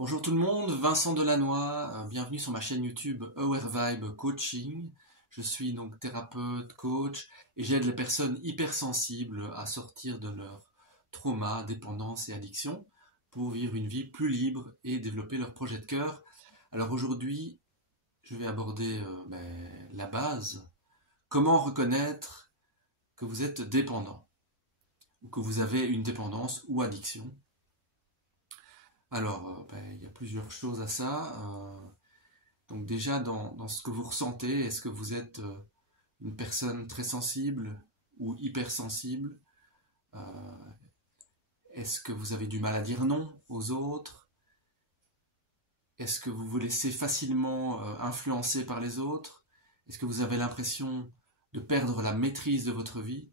Bonjour tout le monde, Vincent Delannoy, bienvenue sur ma chaîne YouTube Aware Vibe Coaching. Je suis donc thérapeute, coach et j'aide les personnes hypersensibles à sortir de leur trauma, dépendance et addiction pour vivre une vie plus libre et développer leur projet de cœur. Alors aujourd'hui, je vais aborder la base. Comment reconnaître que vous êtes dépendant ou que vous avez une dépendance ou addiction? Alors, il y a plusieurs choses à ça. Donc déjà, dans ce que vous ressentez, est-ce que vous êtes une personne très sensible ou hypersensible? Est-ce que vous avez du mal à dire non aux autres? Est-ce que vous vous laissez facilement influencer par les autres? Est-ce que vous avez l'impression de perdre la maîtrise de votre vie?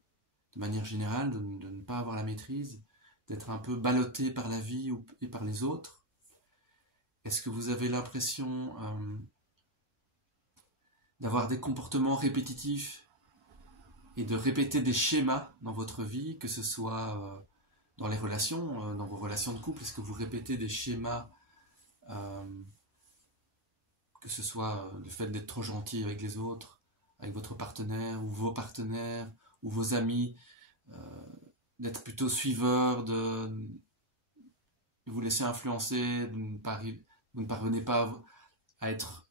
De manière générale, de ne pas avoir la maîtrise, d'être un peu ballotté par la vie et par les autres? Est-ce que vous avez l'impression d'avoir des comportements répétitifs et de répéter des schémas dans votre vie, que ce soit dans les relations, dans vos relations de couple? Est-ce que vous répétez des schémas, que ce soit le fait d'être trop gentil avec les autres, avec votre partenaire ou vos partenaires ou vos amis, d'être plutôt suiveur, de vous laisser influencer, vous ne parvenez pas à être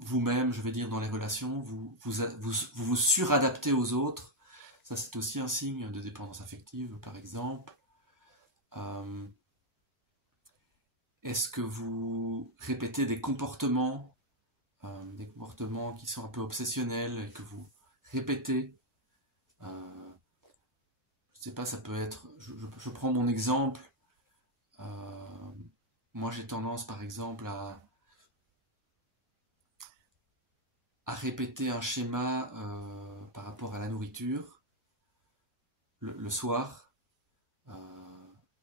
vous-même, je vais dire, dans les relations, vous suradaptez aux autres. Ça, c'est aussi un signe de dépendance affective, par exemple. Est-ce que vous répétez des comportements qui sont un peu obsessionnels et que vous répétez? Je ne sais pas, ça peut être... Je prends mon exemple. Moi, j'ai tendance, par exemple, à répéter un schéma par rapport à la nourriture. Le soir,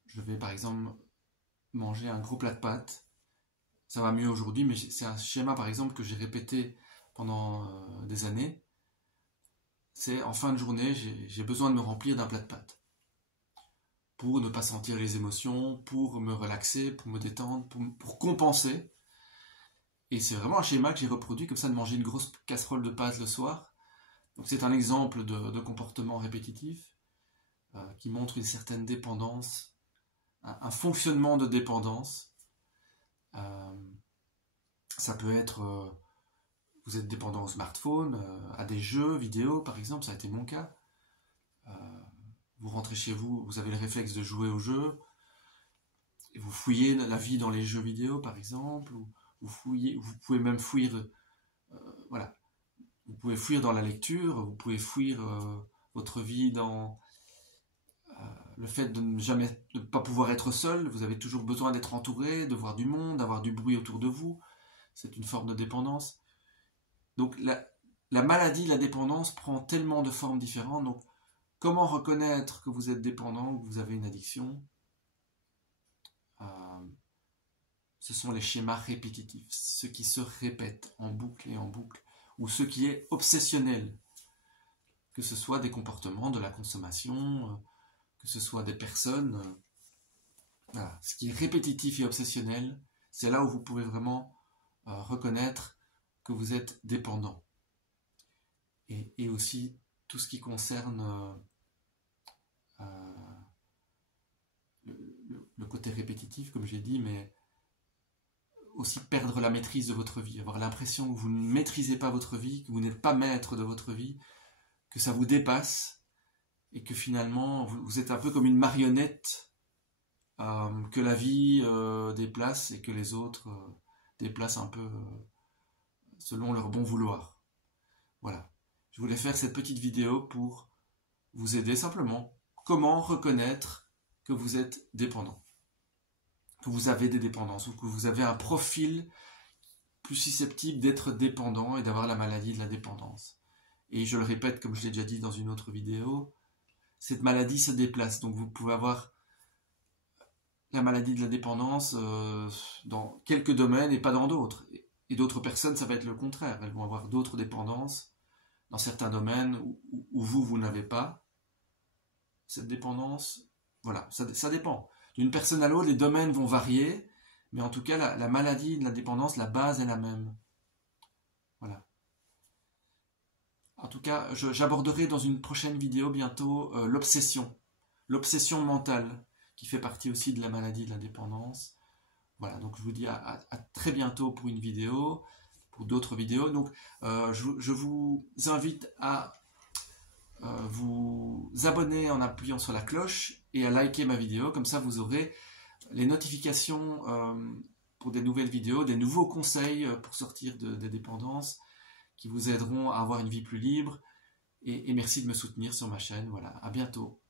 je vais, par exemple, manger un gros plat de pâtes. Ça va mieux aujourd'hui, mais c'est un schéma, par exemple, que j'ai répété pendant des années. C'est en fin de journée, j'ai besoin de me remplir d'un plat de pâtes pour ne pas sentir les émotions, pour me relaxer, pour me détendre, pour compenser. Et c'est vraiment un schéma que j'ai reproduit, comme ça, de manger une grosse casserole de pâtes le soir. Donc c'est un exemple de comportement répétitif qui montre une certaine dépendance, un fonctionnement de dépendance. Ça peut être, vous êtes dépendant au smartphone, à des jeux vidéo par exemple, ça a été mon cas. Vous rentrez chez vous, vous avez le réflexe de jouer au jeu, et vous fouillez la vie dans les jeux vidéo par exemple, ou vous pouvez même fuir, voilà, vous pouvez fuir dans la lecture, vous pouvez fuir votre vie dans le fait de ne pas pouvoir être seul. Vous avez toujours besoin d'être entouré, de voir du monde, d'avoir du bruit autour de vous. C'est une forme de dépendance. Donc la maladie, la dépendance prend tellement de formes différentes. Donc comment reconnaître que vous êtes dépendant, que vous avez une addiction? Ce sont les schémas répétitifs, ce qui se répète en boucle et en boucle, ou ce qui est obsessionnel, que ce soit des comportements, de la consommation, que ce soit des personnes. Voilà. Ce qui est répétitif et obsessionnel, c'est là où vous pouvez vraiment reconnaître que vous êtes dépendant. Et aussi tout ce qui concerne le côté répétitif, comme j'ai dit, mais aussi perdre la maîtrise de votre vie, avoir l'impression que vous ne maîtrisez pas votre vie, que vous n'êtes pas maître de votre vie, que ça vous dépasse, et que finalement vous êtes un peu comme une marionnette que la vie déplace et que les autres déplacent un peu selon leur bon vouloir. Voilà. Je voulais faire cette petite vidéo pour vous aider simplement. Comment reconnaître que vous êtes dépendant, que vous avez des dépendances ou que vous avez un profil plus susceptible d'être dépendant et d'avoir la maladie de la dépendance. Et je le répète, comme je l'ai déjà dit dans une autre vidéo, cette maladie se déplace. Donc vous pouvez avoir la maladie de la dépendance dans quelques domaines et pas dans d'autres. Et d'autres personnes, ça va être le contraire. Elles vont avoir d'autres dépendances dans certains domaines où vous n'avez pas cette dépendance. Voilà, ça dépend. D'une personne à l'autre, les domaines vont varier, Mais en tout cas, la maladie de la dépendance, la base est la même. Voilà. En tout cas, j'aborderai dans une prochaine vidéo bientôt l'obsession. L'obsession mentale, qui fait partie aussi de la maladie de la dépendance. Voilà, donc je vous dis à très bientôt pour une vidéo, pour d'autres vidéos. Donc je vous invite à vous abonner en appuyant sur la cloche et à liker ma vidéo. Comme ça, vous aurez les notifications pour des nouvelles vidéos, des nouveaux conseils pour sortir des dépendances qui vous aideront à avoir une vie plus libre. Et merci de me soutenir sur ma chaîne. Voilà, à bientôt.